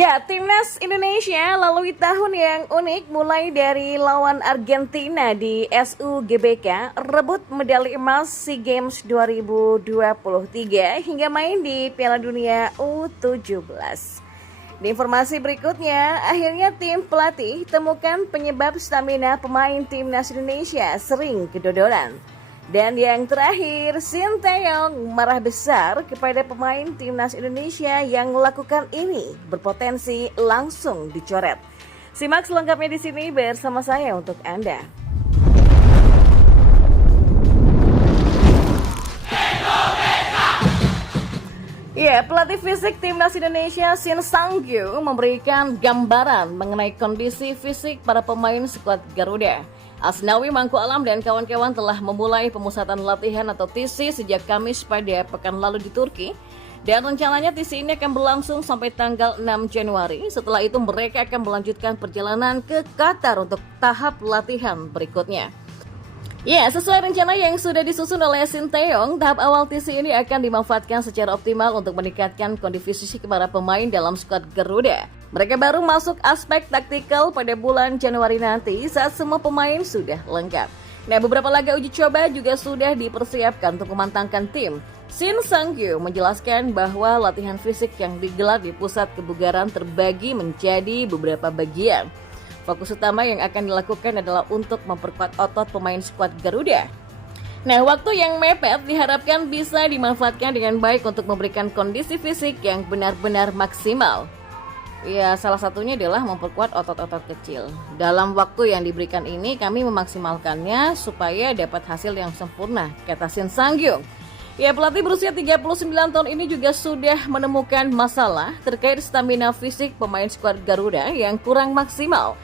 Ya, Timnas Indonesia lalui tahun yang unik mulai dari lawan Argentina di SUGBK, rebut medali emas SEA Games 2023 hingga main di Piala Dunia U17. Di informasi berikutnya, akhirnya tim pelatih temukan penyebab stamina pemain Timnas Indonesia sering kedodoran. Dan yang terakhir, Sinteyong marah besar kepada pemain Timnas Indonesia yang melakukan ini berpotensi langsung dicoret. Simak selengkapnya di sini bersama saya untuk Anda. Ya, pelatih fisik Timnas Indonesia Shin Sang-gyu memberikan gambaran mengenai kondisi fisik para pemain skuad Garuda. Asnawi Mangku Alam dan kawan-kawan telah memulai pemusatan latihan atau TC sejak Kamis pada pekan lalu di Turki. Dan rencananya TC ini akan berlangsung sampai tanggal 6 Januari. Setelah itu mereka akan melanjutkan perjalanan ke Qatar untuk tahap latihan berikutnya. Ya, sesuai rencana yang sudah disusun oleh Sinteyong, tahap awal TC ini akan dimanfaatkan secara optimal untuk meningkatkan kondisi fisik para pemain dalam skuad Garuda. Mereka baru masuk aspek taktikal pada bulan Januari nanti saat semua pemain sudah lengkap. Nah, beberapa laga uji coba juga sudah dipersiapkan untuk memantangkan tim. Shin Sang-gyu menjelaskan bahwa latihan fisik yang digelar di pusat kebugaran terbagi menjadi beberapa bagian. Fokus utama yang akan dilakukan adalah untuk memperkuat otot pemain skuad Garuda. Nah, waktu yang mepet diharapkan bisa dimanfaatkan dengan baik untuk memberikan kondisi fisik yang benar-benar maksimal. Ya, salah satunya adalah memperkuat otot-otot kecil. Dalam waktu yang diberikan ini, kami memaksimalkannya supaya dapat hasil yang sempurna, kata Shin Sang-gyu. Ya, pelatih berusia 39 tahun ini juga sudah menemukan masalah terkait stamina fisik pemain skuad Garuda yang kurang maksimal.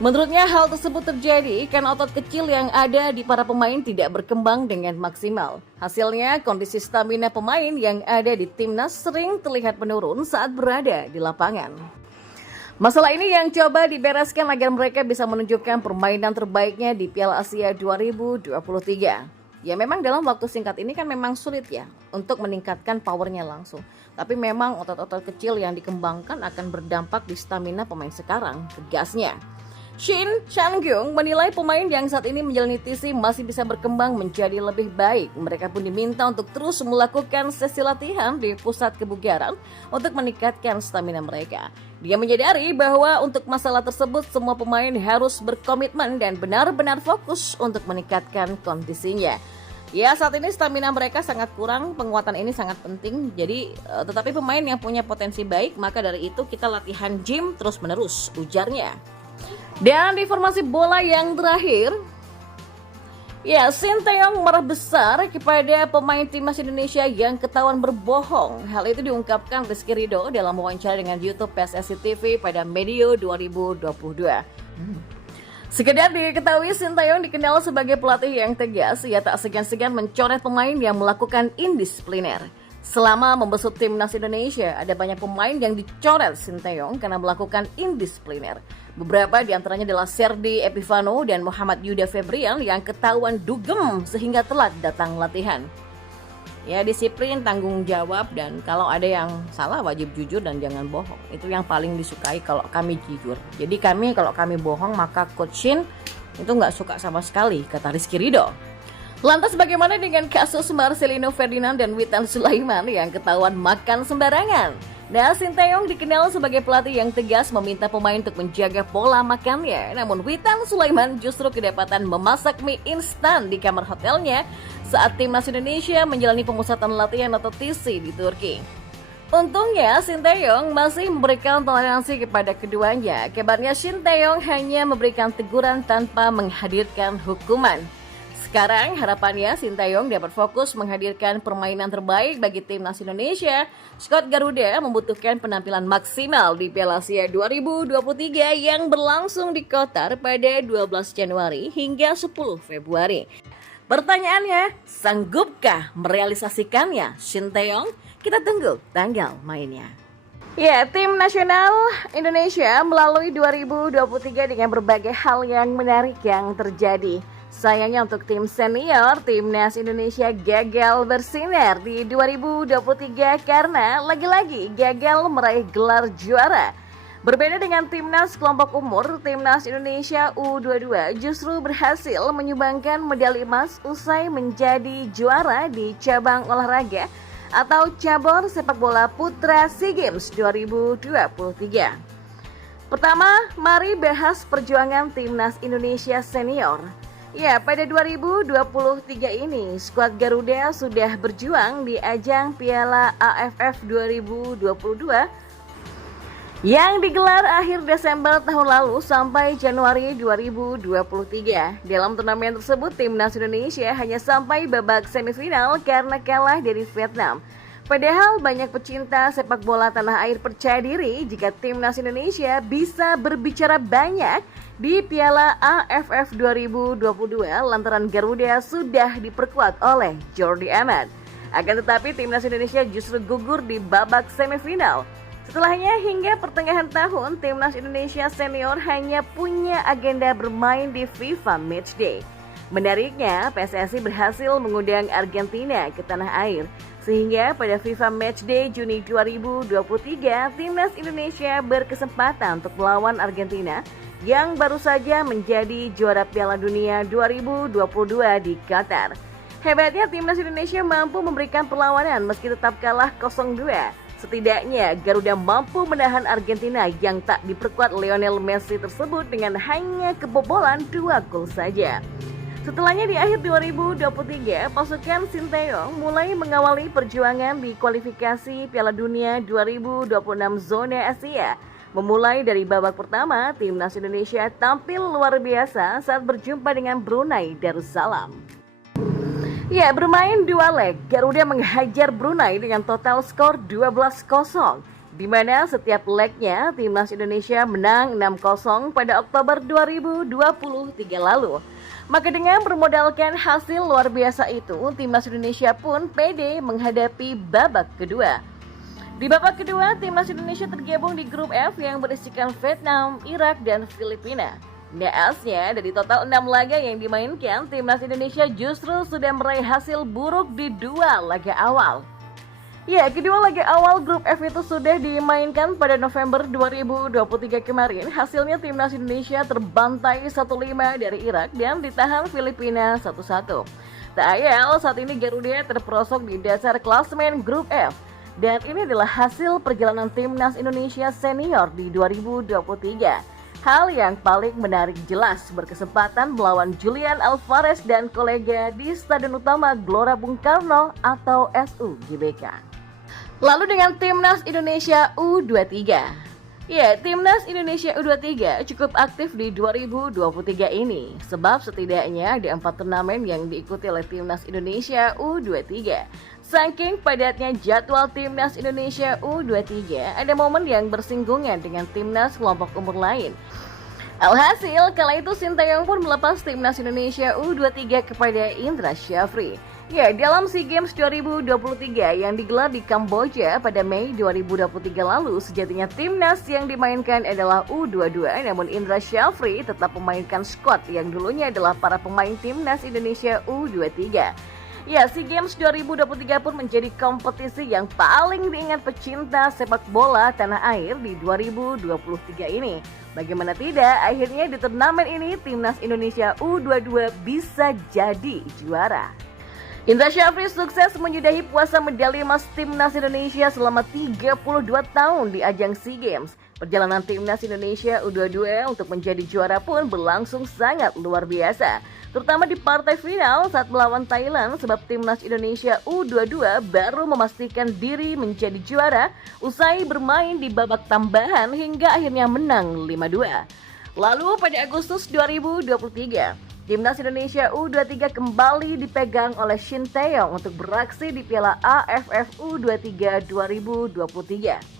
Menurutnya hal tersebut terjadi karena otot kecil yang ada di para pemain tidak berkembang dengan maksimal. Hasilnya, kondisi stamina pemain yang ada di timnas sering terlihat menurun saat berada di lapangan. Masalah ini yang coba dibereskan agar mereka bisa menunjukkan permainan terbaiknya di Piala Asia 2023. Ya, memang dalam waktu singkat ini kan memang sulit ya untuk meningkatkan powernya langsung. Tapi memang otot-otot kecil yang dikembangkan akan berdampak di stamina pemain sekarang, tegasnya. Shin Sang-gyu menilai pemain yang saat ini menjalani TC masih bisa berkembang menjadi lebih baik. Mereka pun diminta untuk terus melakukan sesi latihan di pusat kebugaran untuk meningkatkan stamina mereka. Dia menyadari bahwa untuk masalah tersebut semua pemain harus berkomitmen dan benar-benar fokus untuk meningkatkan kondisinya. Ya, saat ini stamina mereka sangat kurang, penguatan ini sangat penting. Jadi, tetapi pemain yang punya potensi baik, maka dari itu kita latihan gym terus-menerus, ujarnya. Dan di informasi bola yang terakhir, ya, Sinteyong marah besar kepada pemain timnas Indonesia yang ketahuan berbohong. Hal itu diungkapkan Rizky Ridho dalam wawancara dengan YouTube PSSI TV pada Medio 2022. Sekedar diketahui, Sinteyong dikenal sebagai pelatih yang tegas. Ia tak segan-segan mencoret pemain yang melakukan indisipliner. Selama membesut timnas Indonesia, ada banyak pemain yang dicoret Sinteyong karena melakukan indisipliner. Beberapa diantaranya adalah Serdi Epifano dan Muhammad Yuda Febrian yang ketahuan dugem sehingga telat datang latihan. Ya, disiplin, tanggung jawab, dan kalau ada yang salah wajib jujur dan jangan bohong. Itu yang paling disukai kalau kami jujur. Jadi kalau kami bohong maka Coach Shin itu nggak suka sama sekali, kata Rizky Ridho. Lantas bagaimana dengan kasus Marcelino Ferdinand dan Witan Sulaiman yang ketahuan makan sembarangan? Nah, Sinteyong dikenal sebagai pelatih yang tegas meminta pemain untuk menjaga pola makannya. Namun Witan Sulaiman justru kedapatan memasak mie instan di kamar hotelnya saat timnas Indonesia menjalani pemusatan latihan atau TC di Turki. Untungnya Sinteyong masih memberikan toleransi kepada keduanya. Kabarnya Sinteyong hanya memberikan teguran tanpa menghadirkan hukuman. Sekarang harapannya Sinteyong dapat fokus menghadirkan permainan terbaik bagi timnas Indonesia. Skuad Garuda membutuhkan penampilan maksimal di Piala Asia 2023 yang berlangsung di Qatar pada 12 Januari hingga 10 Februari. Pertanyaannya, sanggupkah merealisasikannya Sinteyong? Kita tunggu tanggal mainnya. Ya, tim nasional Indonesia melalui 2023 dengan berbagai hal yang menarik yang terjadi. Sayangnya untuk tim senior, timnas Indonesia gagal bersinar di 2023 karena lagi-lagi gagal meraih gelar juara. Berbeda dengan timnas kelompok umur, timnas Indonesia U22 justru berhasil menyumbangkan medali emas usai menjadi juara di cabang olahraga atau cabur sepak bola putra SEA Games 2023. Pertama, mari bahas perjuangan timnas Indonesia senior. Ya, pada 2023 ini, skuad Garuda sudah berjuang di ajang Piala AFF 2022 yang digelar akhir Desember tahun lalu sampai Januari 2023. Dalam turnamen tersebut, timnas Indonesia hanya sampai babak semifinal karena kalah dari Vietnam. Padahal banyak pecinta sepak bola tanah air percaya diri jika timnas Indonesia bisa berbicara banyak di Piala AFF 2022 lantaran Garuda sudah diperkuat oleh Jordi Amat. Akan tetapi timnas Indonesia justru gugur di babak semifinal. Setelahnya hingga pertengahan tahun, timnas Indonesia senior hanya punya agenda bermain di FIFA Matchday. Menariknya, PSSI berhasil mengundang Argentina ke tanah air. Sehingga pada FIFA Matchday Juni 2023, timnas Indonesia berkesempatan untuk melawan Argentina yang baru saja menjadi juara Piala Dunia 2022 di Qatar. Hebatnya timnas Indonesia mampu memberikan perlawanan meski tetap kalah 0-2. Setidaknya Garuda mampu menahan Argentina yang tak diperkuat Lionel Messi tersebut dengan hanya kebobolan 2 gol saja. Setelahnya di akhir 2023, pasukan Sinteyong mulai mengawali perjuangan di kualifikasi Piala Dunia 2026 zona Asia. Memulai dari babak pertama, timnas Indonesia tampil luar biasa saat berjumpa dengan Brunei Darussalam. Ya, bermain 2 leg, Garuda menghajar Brunei dengan total skor 12-0, di mana setiap legnya timnas Indonesia menang 6-0 pada Oktober 2023 lalu. Maka dengan bermodalkan hasil luar biasa itu, timnas Indonesia pun pede menghadapi babak kedua. Di babak kedua, timnas Indonesia tergabung di grup F yang berisikan Vietnam, Irak, dan Filipina. Naasnya, dari total 6 laga yang dimainkan, timnas Indonesia justru sudah meraih hasil buruk di 2 laga awal. Ya, kedua laga awal grup F itu sudah dimainkan pada November 2023 kemarin. Hasilnya timnas Indonesia terbantai 1-5 dari Irak dan ditahan Filipina 1-1. Tak ayal, saat ini Garuda terperosok di dasar klasemen grup F. Dan ini adalah hasil perjalanan timnas Indonesia senior di 2023. Hal yang paling menarik jelas berkesempatan melawan Julian Alvarez dan kolega di Stadion Utama Gelora Bung Karno atau SUGBK. Lalu dengan timnas Indonesia U23. Ya, timnas Indonesia U23 cukup aktif di 2023 ini sebab setidaknya ada 4 turnamen yang diikuti oleh timnas Indonesia U23. Saking padatnya jadwal timnas Indonesia U23, ada momen yang bersinggungan dengan timnas kelompok umur lain. Alhasil, kala itu Sinteyong pun melepas timnas Indonesia U23 kepada Indra Syafri. Ya, dalam SEA Games 2023 yang digelar di Kamboja pada Mei 2023 lalu, sejatinya timnas yang dimainkan adalah U22, namun Indra Syafri tetap memainkan skuad yang dulunya adalah para pemain timnas Indonesia U23. Ya, SEA Games 2023 pun menjadi kompetisi yang paling diingat pecinta sepak bola tanah air di 2023 ini. Bagaimana tidak, akhirnya di turnamen ini timnas Indonesia U22 bisa jadi juara. Indra Syafri sukses menyudahi puasa medali emas timnas Indonesia selama 32 tahun di ajang SEA Games. Perjalanan timnas Indonesia U22 untuk menjadi juara pun berlangsung sangat luar biasa, terutama di partai final saat melawan Thailand sebab timnas Indonesia U22 baru memastikan diri menjadi juara usai bermain di babak tambahan hingga akhirnya menang 5-2. Lalu pada Agustus 2023, timnas Indonesia U23 kembali dipegang oleh Sinteyong untuk beraksi di Piala AFF U23 2023.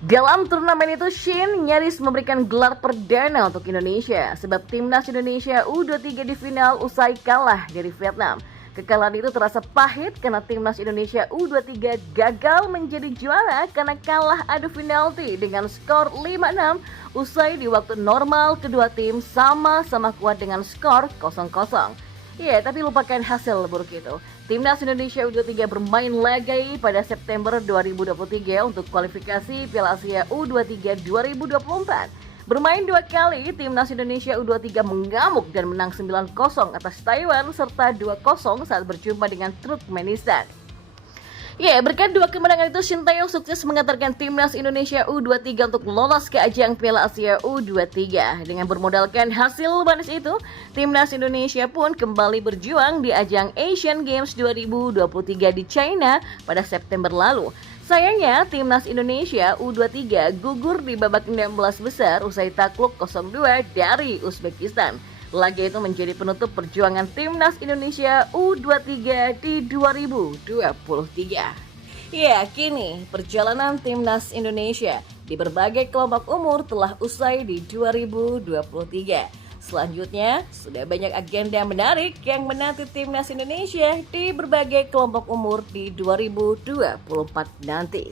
Dalam turnamen itu, Shin nyaris memberikan gelar perdana untuk Indonesia sebab timnas Indonesia U23 di final usai kalah dari Vietnam. Kekalahan itu terasa pahit karena timnas Indonesia U23 gagal menjadi juara karena kalah adu penalti dengan skor 5-6 usai di waktu normal kedua tim sama-sama kuat dengan skor 0-0. Iya, tapi lupakan hasil buruk itu. Timnas Indonesia U23 bermain lagai pada September 2023 untuk kualifikasi Piala Asia U23 2024. Bermain 2 kali, Timnas Indonesia U23 mengamuk dan menang 9-0 atas Taiwan serta 2-0 saat berjumpa dengan Turkmenistan. Ya, berkat 2 kemenangan itu, Sintayong sukses mengantarkan Timnas Indonesia U23 untuk lolos ke ajang Piala Asia U23. Dengan bermodalkan hasil manis itu, Timnas Indonesia pun kembali berjuang di ajang Asian Games 2023 di China pada September lalu. Sayangnya, Timnas Indonesia U23 gugur di babak 16 besar usai takluk 0-2 dari Uzbekistan. Laga itu menjadi penutup perjuangan Timnas Indonesia U23 di 2023. Ya, kini perjalanan Timnas Indonesia di berbagai kelompok umur telah usai di 2023. Selanjutnya, sudah banyak agenda menarik yang menanti Timnas Indonesia di berbagai kelompok umur di 2024 nanti.